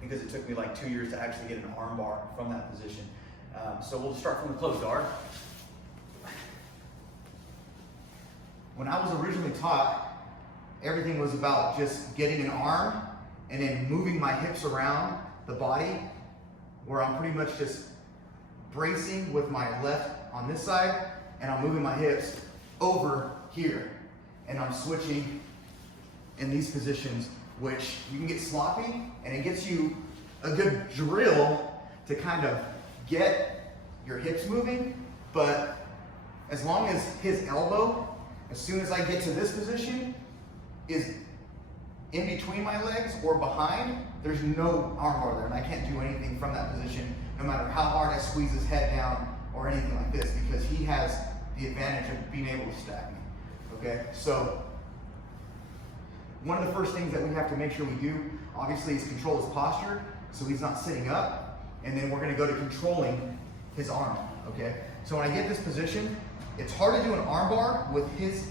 because it took me like 2 years to actually get an arm bar from that position. So we'll start from the closed guard. When I was originally taught, everything was about just getting an arm and then moving my hips around the body, where I'm pretty much just bracing with my left on this side, and I'm moving my hips over here, and I'm switching in these positions, which you can get sloppy, and it gets you a good drill to kind of get your hips moving. But as long as his elbow, as soon as I get to this position, is in between my legs or behind, there's no arm bar there, and I can't do anything from that position, no matter how hard I squeeze his head down or anything like this, because he has the advantage of being able to stack me. Okay, so one of the first things that we have to make sure we do, obviously, is control his posture, so he's not sitting up, and then we're going to go to controlling his arm. Okay, so when I get this position, it's hard to do an arm bar with his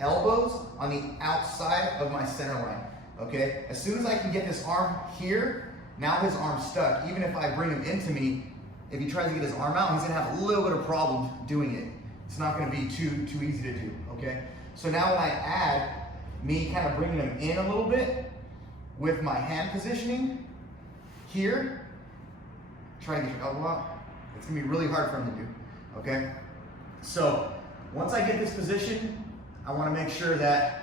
elbows on the outside of my center line. Okay, as soon as I can get this arm here, now his arm's stuck. Even if I bring him into me, if he tries to get his arm out, he's gonna have a little bit of problem doing it. It's not gonna be too easy to do, okay? So now when I add me kind of bringing him in a little bit with my hand positioning here, try to get your elbow out. It's gonna be really hard for him to do, okay? So once I get this position, I wanna make sure that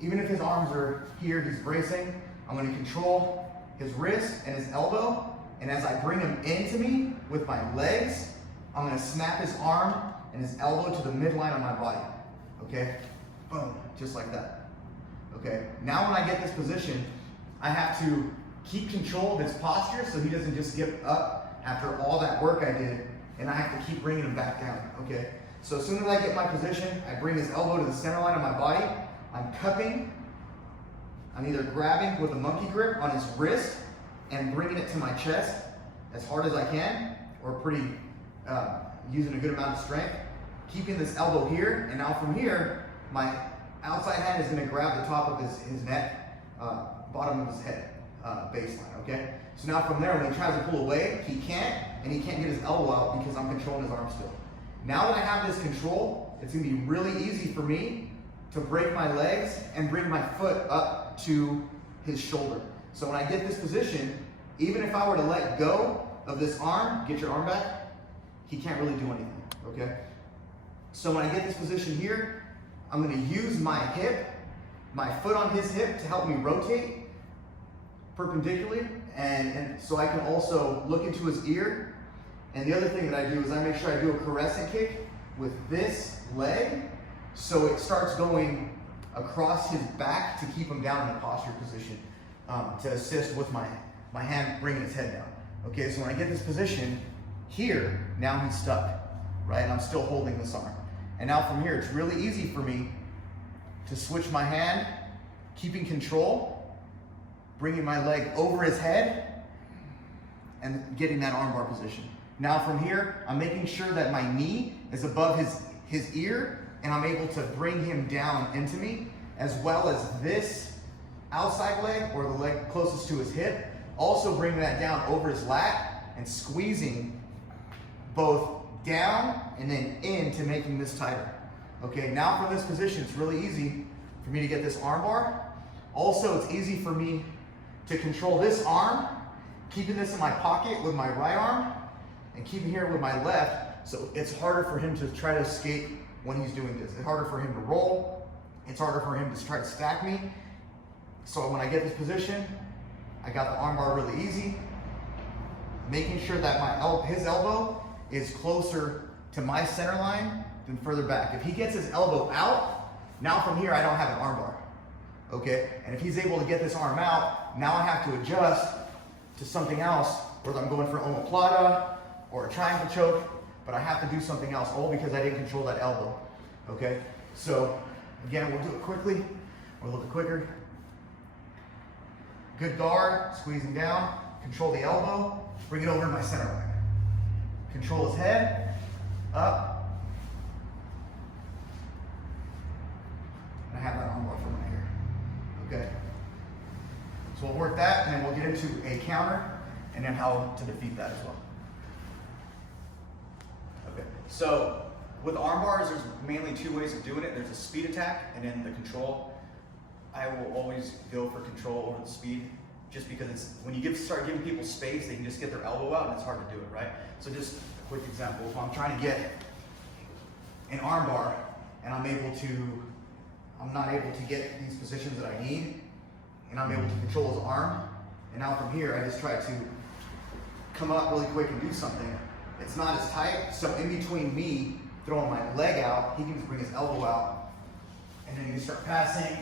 even if his arms are here, he's bracing, I'm gonna control his wrist and his elbow, and as I bring him into me with my legs, I'm gonna snap his arm and his elbow to the midline of my body, okay? Boom, just like that, okay? Now when I get this position, I have to keep control of his posture so he doesn't just give up after all that work I did, and I have to keep bringing him back down, okay? So as soon as I get my position, I bring his elbow to the center line of my body, I'm cupping, I'm either grabbing with a monkey grip on his wrist and bringing it to my chest as hard as I can, or using a good amount of strength, keeping this elbow here, and now from here, my outside hand is gonna grab the top of his neck, bottom of his head, baseline, okay? So now from there, when he tries to pull away, he can't, and he can't get his elbow out because I'm controlling his arm still. Now that I have this control, it's gonna be really easy for me to break my legs and bring my foot up to his shoulder. So when I get this position, even if I were to let go of this arm, get your arm back, he can't really do anything, okay? So when I get this position here, I'm gonna use my hip, my foot on his hip to help me rotate perpendicularly, and so I can also look into his ear. And the other thing that I do is I make sure I do a crescent kick with this leg, so it starts going across his back to keep him down in a posture position, to assist with my hand bringing his head down. Okay, so when I get this position here, now he's stuck, right? And I'm still holding this arm. And now from here, it's really easy for me to switch my hand, keeping control, bringing my leg over his head, and getting that armbar position. Now from here, I'm making sure that my knee is above his ear, and I'm able to bring him down into me, as well as this outside leg, or the leg closest to his hip, also bringing that down over his lat and squeezing both down and then into making this tighter. Okay, now from this position, it's really easy for me to get this arm bar. Also, it's easy for me to control this arm, keeping this in my pocket with my right arm, and keeping here with my left, so it's harder for him to try to escape when he's doing this. It's harder for him to roll. It's harder for him to try to stack me. So when I get this position, I got the arm bar really easy, making sure that his elbow is closer to my center line than further back. If he gets his elbow out, now from here I don't have an arm bar, okay? And if he's able to get this arm out, now I have to adjust to something else, whether I'm going for omoplata or a triangle choke, but I have to do something else, all because I didn't control that elbow, okay? So again, we'll do it quickly, or a little bit quicker. Good guard, squeezing down, control the elbow, bring it over to my center line. Control his head, up. And I have that arm bar from right here, okay? So we'll work that, and then we'll get into a counter, and then how to defeat that as well. Okay, so with arm bars, there's mainly two ways of doing it. There's a speed attack, and then the control. I will always go for control over the speed, just because it's, when you start giving people space, they can just get their elbow out, and it's hard to do it, right? So just a quick example, if I'm trying to get an arm bar, and I'm not able to get these positions that I need, and I'm able to control his arm, and now from here, I just try to come up really quick and do something. It's not as tight, so in between me throwing my leg out, he can just bring his elbow out, and then you start passing,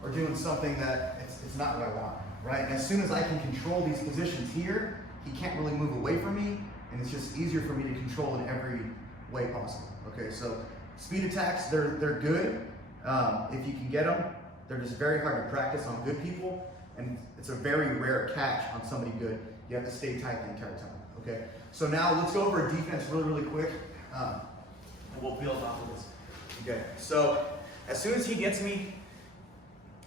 or doing something that it's not what I want, right? And as soon as I can control these positions here, he can't really move away from me, and it's just easier for me to control in every way possible. Okay, so speed attacks, they're good if you can get them. They're just very hard to practice on good people, and it's a very rare catch on somebody good. You have to stay tight the entire time. Okay, so now let's go over a defense really quick, and we'll build off of this. Okay, so as soon as he gets me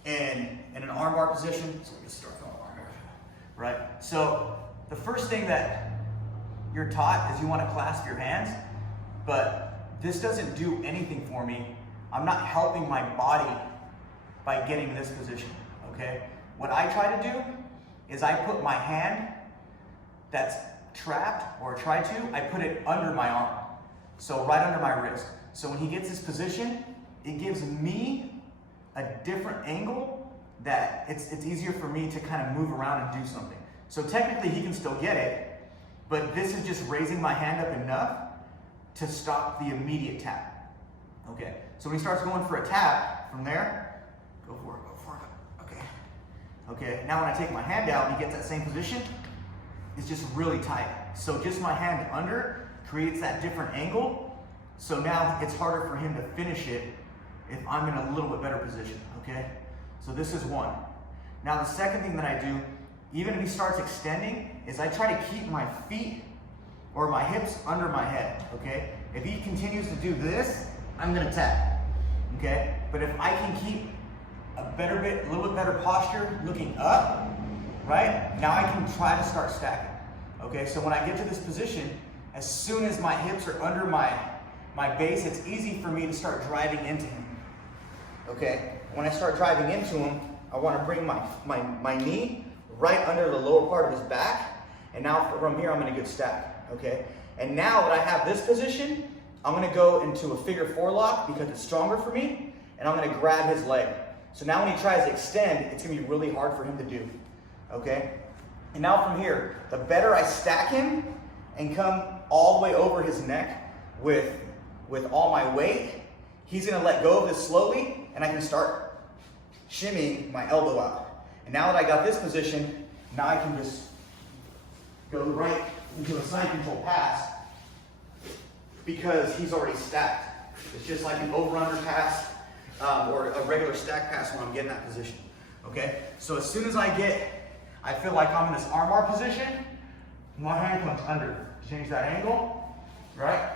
in an armbar position, so we just start from armbar, right? So the first thing that you're taught is you want to clasp your hands, but this doesn't do anything for me. I'm not helping my body by getting in this position, okay? What I try to do is I put my hand that's trapped, or I put it under my arm, so right under my wrist. So when he gets this position, it gives me a different angle that it's easier for me to kind of move around and do something. So technically he can still get it, but this is just raising my hand up enough to stop the immediate tap. Okay, so when he starts going for a tap from there, go for it, okay. Okay, now when I take my hand out and he gets that same position, it's just really tight. So just my hand under creates that different angle, so now it's harder for him to finish it if I'm in a little bit better position, okay? So this is one. Now the second thing that I do, even if he starts extending, is I try to keep my feet or my hips under my head, okay? If he continues to do this, I'm gonna tap, okay? But if I can keep a little bit better posture looking up, right? Now I can try to start stacking, okay? So when I get to this position, as soon as my hips are under my base, it's easy for me to start driving into him. Okay, when I start driving into him, I want to bring my knee right under the lower part of his back, and now from here I'm going to get stacked. Okay, and now that I have this position, I'm going to go into a figure four lock because it's stronger for me, and I'm going to grab his leg. So now when he tries to extend, it's going to be really hard for him to do. Okay, and now from here, the better I stack him and come all the way over his neck with all my weight, he's going to let go of this slowly, and I can start shimmying my elbow out. And now that I got this position, now I can just go right into a side control pass because he's already stacked. It's just like an over-under pass or a regular stack pass when I'm getting that position. Okay? So as soon as I feel like I'm in this armbar position, my hand comes under to change that angle, right?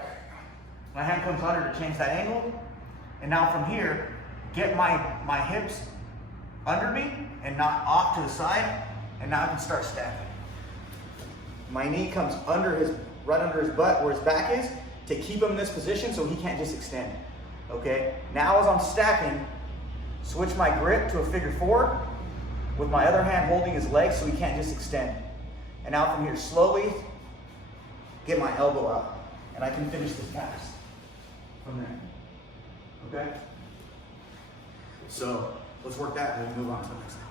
My hand comes under to change that angle. And now from here, get my hips under me and not off to the side, and now I can start stacking. My knee comes right under his butt where his back is to keep him in this position so he can't just extend. Okay? Now as I'm stacking, switch my grip to a figure four with my other hand holding his leg so he can't just extend. And now from here, slowly get my elbow out, and I can finish this pass from there. Okay? So let's work that and we'll move on to the next one.